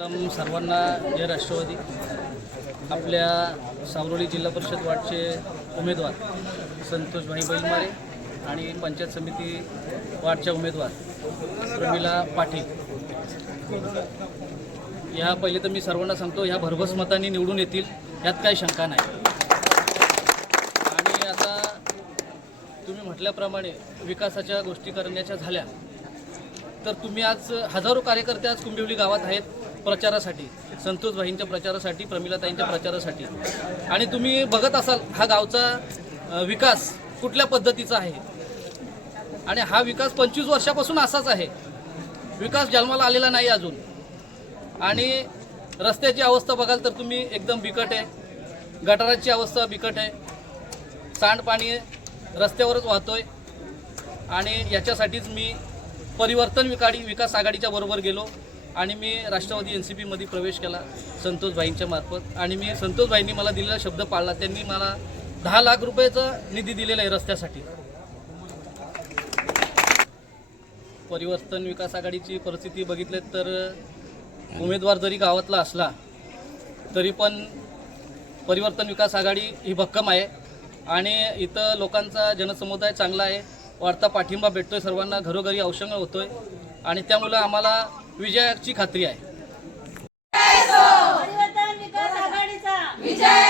सर्वांना जय राष्ट्रवादी। आपल्या सावरोली जिल्हा परिषद वार्डचे उमेदवार संतोषभाई बैलमारे आणि पंचायत समिती वार्डच्या उमेदवार प्रमिला पाटील या पहिले तर मी सर्वांना सांगतो ह्या भरघोस मतांनी निवडून येतील, यात काही शंका नाही। आणि आता तुम्ही म्हटल्याप्रमाणे विकासाच्या गोष्टी करण्याच्या झाल्या तर तुम्ही आज हजारो कार्यकर्ते आज कुंभिवली गावात आहेत प्रचारासाठी, संतोषभाईंच्या प्रचारासाठी, प्रमिलाताईंच्या प्रचारासाठी। आणि तुम्ही बघत असाल हा गावचा विकास कुठल्या पद्धतीचा आहे आणि हा विकास 25 वर्षापासून असाच आहे। विकास जन्माला आलेला नाही अजून। आणि रस्त्याची अवस्था बघाल तर तुम्ही एकदम बिकट आहे, गटाराची अवस्था बिकट आहे, सांडपाणी रस्त्यावरच वाहतोय। आणि याच्यासाठीच मी परिवर्तन विकास आघाडीच्या बरोबर गेलो आणि मी राष्ट्रवादी NCP मध्ये प्रवेश केला संतोषभाईंच्या मार्फत। आणि मी संतोषभाईंनी मला दिलेला शब्द पाळला। त्यांनी मला 10 लाख रुपयाचा निधी दिलेला आहे रस्त्यासाठी। परिवर्तन विकास आघाडीची परिस्थिती बघितली तर उमेदवार जरी गावातला असला तरी पण परिवर्तन विकास आघाडी ही भक्कम आहे आणि इथं लोकांचा जनसमुदाय चांगला आहे, वाढता पाठिंबा भेटतोय, सर्वांना घरोघरी औषध होतोय आणि त्यामुळे आम्हाला विजयाची खात्री आहे। परिवर्तन विकास आघाडीचा विजय